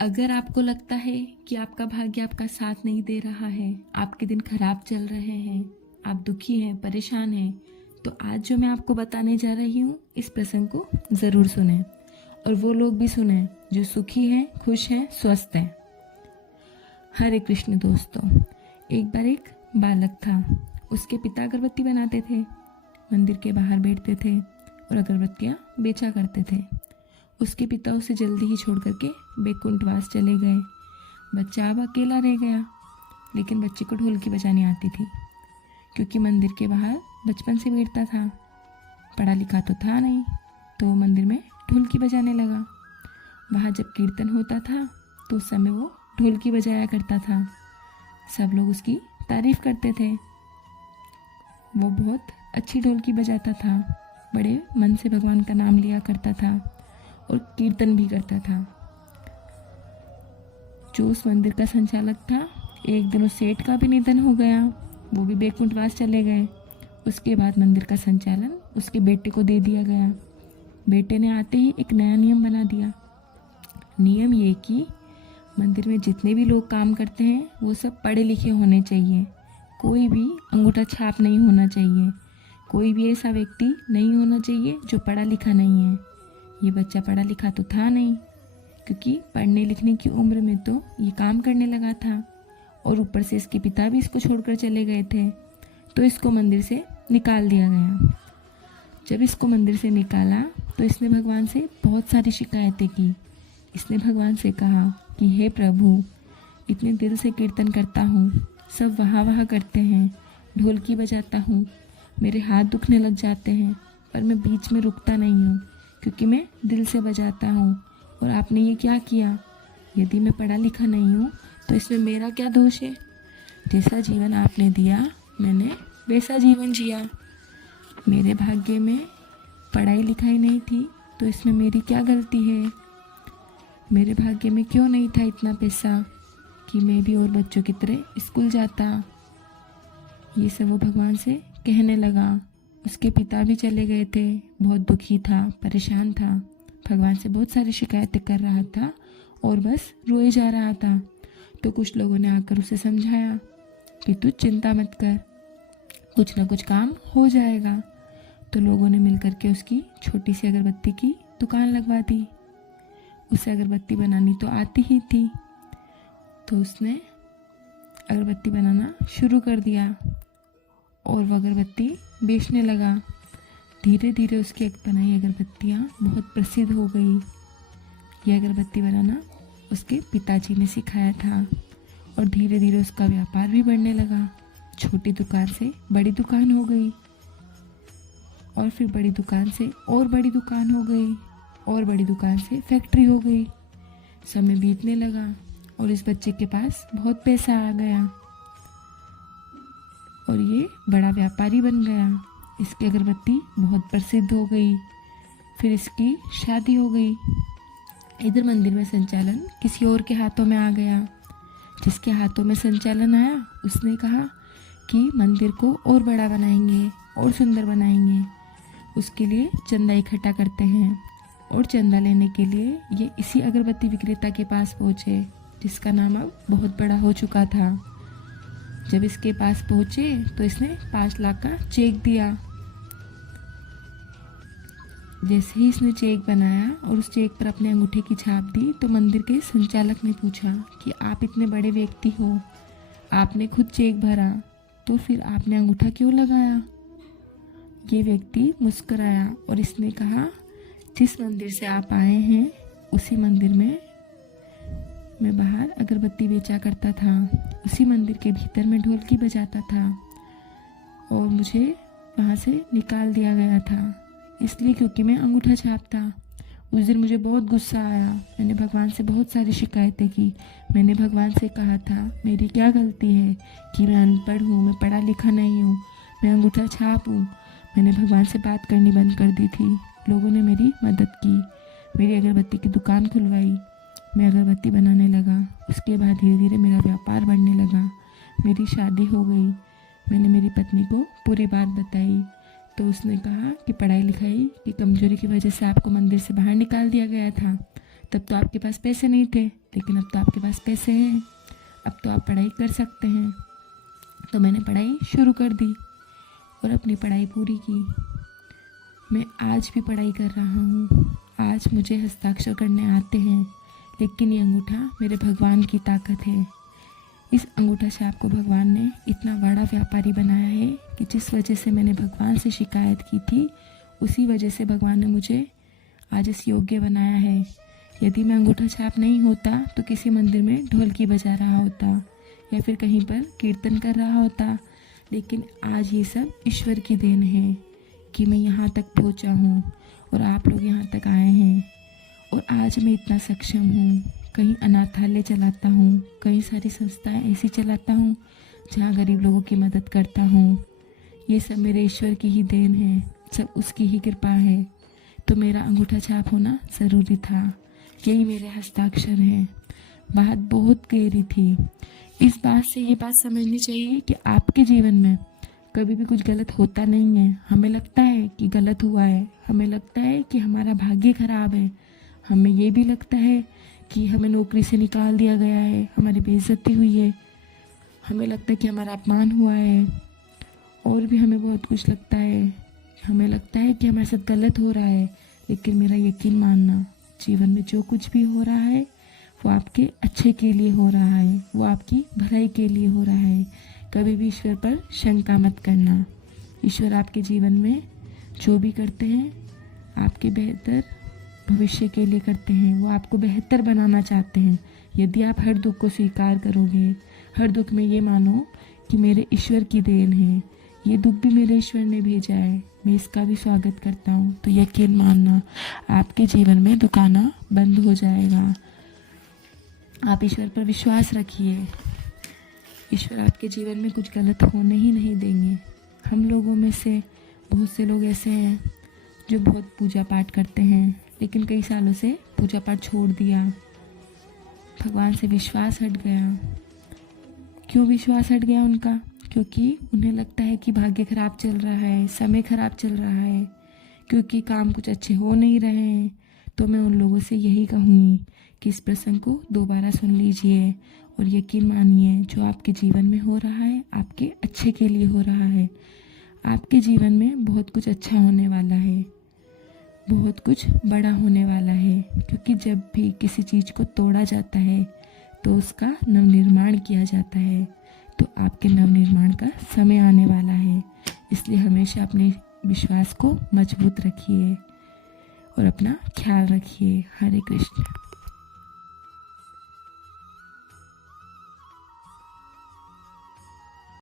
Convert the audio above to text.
अगर आपको लगता है कि आपका भाग्य आपका साथ नहीं दे रहा है, आपके दिन खराब चल रहे हैं, आप दुखी हैं, परेशान हैं, तो आज जो मैं आपको बताने जा रही हूँ इस प्रसंग को ज़रूर सुनें और वो लोग भी सुनें जो सुखी हैं, खुश हैं, स्वस्थ हैं। हरे कृष्ण दोस्तों, एक बार एक बालक था। उसके पिता अगरबत्ती बनाते थे, मंदिर के बाहर बैठते थे और अगरबत्तियाँ बेचा करते थे। उसके पिता उसे जल्दी ही छोड़ करके बैकुंठवास चले गए। बच्चा अब अकेला रह गया, लेकिन बच्चे को ढोलकी बजानी आती थी, क्योंकि मंदिर के बाहर बचपन से बैठता था। पढ़ा लिखा तो था नहीं, तो वो मंदिर में ढोलकी बजाने लगा। वहाँ जब कीर्तन होता था तो उस समय वो ढोलकी बजाया करता था। सब लोग उसकी तारीफ़ करते थे। वो बहुत अच्छी ढोलकी बजाता था, बड़े मन से भगवान का नाम लिया करता था और कीर्तन भी करता था। जो उस मंदिर का संचालक था, एक दिन उस सेठ का भी निधन हो गया, वो भी बैकुंठवास चले गए। उसके बाद मंदिर का संचालन उसके बेटे को दे दिया गया। बेटे ने आते ही एक नया नियम बना दिया। नियम ये कि मंदिर में जितने भी लोग काम करते हैं वो सब पढ़े लिखे होने चाहिए। कोई भी अंगूठा छाप नहीं होना चाहिए। कोई भी ऐसा व्यक्ति नहीं होना चाहिए जो पढ़ा लिखा नहीं है। ये बच्चा पढ़ा लिखा तो था नहीं, क्योंकि पढ़ने लिखने की उम्र में तो ये काम करने लगा था, और ऊपर से इसके पिता भी इसको छोड़कर चले गए थे, तो इसको मंदिर से निकाल दिया गया। जब इसको मंदिर से निकाला तो इसने भगवान से बहुत सारी शिकायतें की। इसने भगवान से कहा कि हे प्रभु, इतने दिल से कीर्तन करता हूँ, सब वाह वाह करते हैं, ढोलकी बजाता हूँ, मेरे हाथ दुखने लग जाते हैं, पर मैं बीच में रुकता नहीं हूँ, क्योंकि मैं दिल से बजाता हूँ। और आपने ये क्या किया? यदि मैं पढ़ा लिखा नहीं हूँ तो इसमें मेरा क्या दोष है? जैसा जीवन आपने दिया मैंने वैसा जीवन जिया। मेरे भाग्य में पढ़ाई लिखाई नहीं थी तो इसमें मेरी क्या गलती है? मेरे भाग्य में क्यों नहीं था इतना पैसा कि मैं भी और बच्चों की तरह स्कूल जाता? ये सब वो भगवान से कहने लगा। उसके पिता भी चले गए थे, बहुत दुखी था, परेशान था, भगवान से बहुत सारी शिकायतें कर रहा था और बस रोए जा रहा था। तो कुछ लोगों ने आकर उसे समझाया कि तू चिंता मत कर, कुछ ना कुछ काम हो जाएगा। तो लोगों ने मिलकर के उसकी छोटी सी अगरबत्ती की दुकान लगवा दी। उसे अगरबत्ती बनानी तो आती ही थी, तो उसने अगरबत्ती बनाना शुरू कर दिया और वह अगरबत्ती बेचने लगा। धीरे धीरे उसकी बनाई अगरबत्तियाँ बहुत प्रसिद्ध हो गई। यह अगरबत्ती बनाना उसके पिताजी ने सिखाया था और धीरे धीरे उसका व्यापार भी बढ़ने लगा। छोटी दुकान से बड़ी दुकान हो गई, और फिर बड़ी दुकान से और बड़ी दुकान हो गई, और बड़ी दुकान से फैक्ट्री हो गई। समय बीतने लगा और इस बच्चे के पास बहुत पैसा आ गया और ये बड़ा व्यापारी बन गया। इसकी अगरबत्ती बहुत प्रसिद्ध हो गई। फिर इसकी शादी हो गई। इधर मंदिर में संचालन किसी और के हाथों में आ गया। जिसके हाथों में संचालन आया उसने कहा कि मंदिर को और बड़ा बनाएंगे और सुंदर बनाएंगे। उसके लिए चंदा इकट्ठा करते हैं, और चंदा लेने के लिए ये इसी अगरबत्ती विक्रेता के पास पहुँचे, जिसका नाम अब बहुत बड़ा हो चुका था। जब इसके पास पहुँचे तो इसने 5 लाख का चेक दिया। जैसे ही इसने चेक बनाया और उस चेक पर अपने अंगूठे की छाप दी, तो मंदिर के संचालक ने पूछा कि आप इतने बड़े व्यक्ति हो, आपने खुद चेक भरा, तो फिर आपने अंगूठा क्यों लगाया? ये व्यक्ति मुस्कुराया और इसने कहा, जिस मंदिर से आप आए हैं उसी मंदिर में मैं बाहर अगरबत्ती बेचा करता था, उसी मंदिर के भीतर मैं ढोलकी बजाता था और मुझे वहाँ से निकाल दिया गया था, इसलिए क्योंकि मैं अंगूठा छाप था। उस दिन मुझे बहुत गुस्सा आया। मैंने भगवान से बहुत सारी शिकायतें की। मैंने भगवान से कहा था मेरी क्या गलती है कि मैं अनपढ़ हूँ, मैं पढ़ा लिखा नहीं हूँ, मैं अंगूठा छाप हूँ। मैंने भगवान से बात करनी बंद कर दी थी। लोगों ने मेरी मदद की, मेरी अगरबत्ती की दुकान खुलवाई, मैं अगरबत्ती बनाने लगा। उसके बाद धीरे धीरे मेरा व्यापार बढ़ने लगा, मेरी शादी हो गई। मैंने मेरी पत्नी को पूरी बात बताई, तो उसने कहा कि पढ़ाई लिखाई की कमजोरी की वजह से आपको मंदिर से बाहर निकाल दिया गया था, तब तो आपके पास पैसे नहीं थे, लेकिन अब तो आपके पास पैसे हैं, अब तो आप पढ़ाई कर सकते हैं। तो मैंने पढ़ाई शुरू कर दी और अपनी पढ़ाई पूरी की। मैं आज भी पढ़ाई कर रहा हूँ। आज मुझे हस्ताक्षर करने आते हैं, लेकिन ये अंगूठा मेरे भगवान की ताकत है। इस अंगूठा छाप को भगवान ने इतना बड़ा व्यापारी बनाया है कि जिस वजह से मैंने भगवान से शिकायत की थी, उसी वजह से भगवान ने मुझे आज इस योग्य बनाया है। यदि मैं अंगूठा छाप नहीं होता तो किसी मंदिर में ढोलकी बजा रहा होता या फिर कहीं पर कीर्तन कर रहा होता, लेकिन आज ये सब ईश्वर की देन है कि मैं यहाँ तक पहुँचा हूँ और आप लोग यहाँ तक आए हैं। और आज मैं इतना सक्षम हूँ, कहीं अनाथालय चलाता हूँ, कई सारी संस्थाएं ऐसी चलाता हूँ जहाँ गरीब लोगों की मदद करता हूँ। ये सब मेरे ईश्वर की ही देन है, सब उसकी ही कृपा है। तो मेरा अंगूठा छाप होना ज़रूरी था, यही मेरे हस्ताक्षर हैं। बात बहुत गहरी थी। इस बात से ये बात समझनी चाहिए कि आपके जीवन में कभी भी कुछ गलत होता नहीं है। हमें लगता है कि गलत हुआ है, हमें लगता है कि हमारा भाग्य खराब है, हमें ये भी लगता है कि हमें नौकरी से निकाल दिया गया है, हमारी बेइज्जती हुई है, हमें लगता है कि हमारा अपमान हुआ है, और भी हमें बहुत कुछ लगता है। हमें लगता है कि हमारे साथ गलत हो रहा है, लेकिन मेरा यकीन मानना, जीवन में जो कुछ भी हो रहा है वो आपके अच्छे के लिए हो रहा है, वो आपकी भलाई के लिए हो रहा है। कभी भी ईश्वर पर शंका मत करना। ईश्वर आपके जीवन में जो भी करते हैं आपके बेहतर भविष्य के लिए करते हैं, वो आपको बेहतर बनाना चाहते हैं। यदि आप हर दुख को स्वीकार करोगे, हर दुख में ये मानो कि मेरे ईश्वर की देन है, ये दुख भी मेरे ईश्वर ने भेजा है, मैं इसका भी स्वागत करता हूँ, तो यकीन मानना आपके जीवन में दुख आना बंद हो जाएगा। आप ईश्वर पर विश्वास रखिए। ईश्वर आपके जीवन में कुछ गलत होने ही नहीं देंगे। हम लोगों में से बहुत से लोग ऐसे हैं जो बहुत पूजा पाठ करते हैं, लेकिन कई सालों से पूजा पाठ छोड़ दिया, भगवान से विश्वास हट गया। क्यों विश्वास हट गया उनका? क्योंकि उन्हें लगता है कि भाग्य खराब चल रहा है, समय खराब चल रहा है, क्योंकि काम कुछ अच्छे हो नहीं रहे हैं। तो मैं उन लोगों से यही कहूँगी कि इस प्रसंग को दोबारा सुन लीजिए और यकीन मानिए, जो आपके जीवन में हो रहा है आपके अच्छे के लिए हो रहा है। आपके जीवन में बहुत कुछ अच्छा होने वाला है, बहुत कुछ बड़ा होने वाला है, क्योंकि जब भी किसी चीज़ को तोड़ा जाता है तो उसका नवनिर्माण किया जाता है। तो आपके नवनिर्माण का समय आने वाला है, इसलिए हमेशा अपने विश्वास को मजबूत रखिए और अपना ख्याल रखिए। हरे कृष्ण।